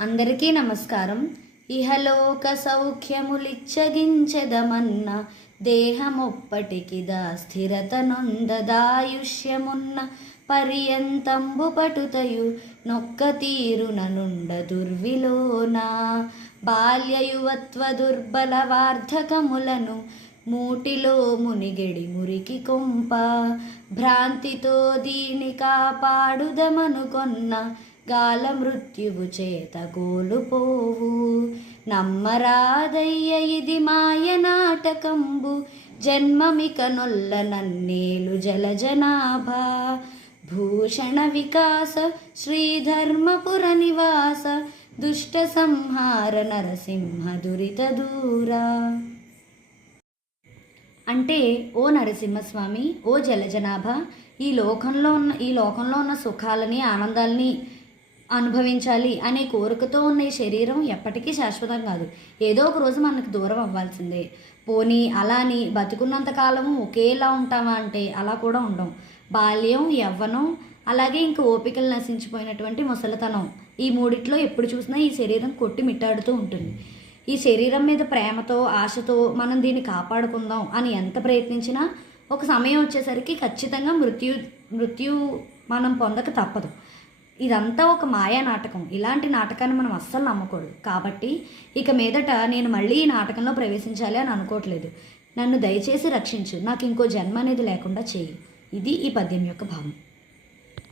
అందరికీ నమస్కారం. ఇహలోక సౌఖ్యములిచ్చగించెదమన్న దేహమొప్పటికిదా స్థిరత నొందదాయుష్యమున్న పర్యంతంబు పటుతయు నొక్క తీరున నుండ దుర్విలోన. బాల్య యువత్వ దుర్బల వార్ధకములను మూటిలో మునిగెడి మురికి కొంప. భ్రాంతితో దీని కాపాడుదమనుకొన్న గాల మృత్యువు చేత గోలుపోవు నమ్మరాదయ్య ఇది మాయ నాటకంబు. జన్మమిక నొల్ల నన్నేలు జలజనాభా. భూషణ వికాస శ్రీధర్మపుర నివాస. దుష్ట సంహార నరసింహ దురిత దూరా. అంటే ఓ నరసింహస్వామి ఓ జలజనాభ ఈ లోకంలో ఉన్న ఈ లోకంలో ఉన్న సుఖాలని ఆనందాలని అనుభవించాలి అనే కోరికతో ఉన్న ఈ శరీరం ఎప్పటికీ శాశ్వతం కాదు. ఏదో ఒక రోజు మనకు దూరం అవ్వాల్సిందే. పోనీ అలా అని బతికున్నంత కాలము ఒకేలా ఉంటామా అంటే అలా కూడా ఉండం. బాల్యం యవ్వనం అలాగే ఇంక ఓపికలు నశించిపోయినటువంటి ముసలితనం ఈ మూడిట్లో ఎప్పుడు చూసినా ఈ శరీరం కొట్టి మిట్టాడుతూ ఉంటుంది. ఈ శరీరం మీద ప్రేమతో ఆశతో మనం దీన్ని కాపాడుకుందాం అని ఎంత ప్రయత్నించినా ఒక సమయం వచ్చేసరికి ఖచ్చితంగా మృత్యు మృత్యు మనం పొందక తప్పదు. ఇదంతా ఒక మాయా నాటకం. ఇలాంటి నాటకాన్ని మనం అస్సలు నమ్మకూడదు. కాబట్టి ఇక మీదట నేను మళ్ళీ ఈ నాటకంలో ప్రవేశించాలి అని అనుకోవట్లేదు. నన్ను దయచేసి రక్షించు. నాకు ఇంకో జన్మ అనేది లేకుండా చేయి. ఇది ఈ పద్యం యొక్క భావం.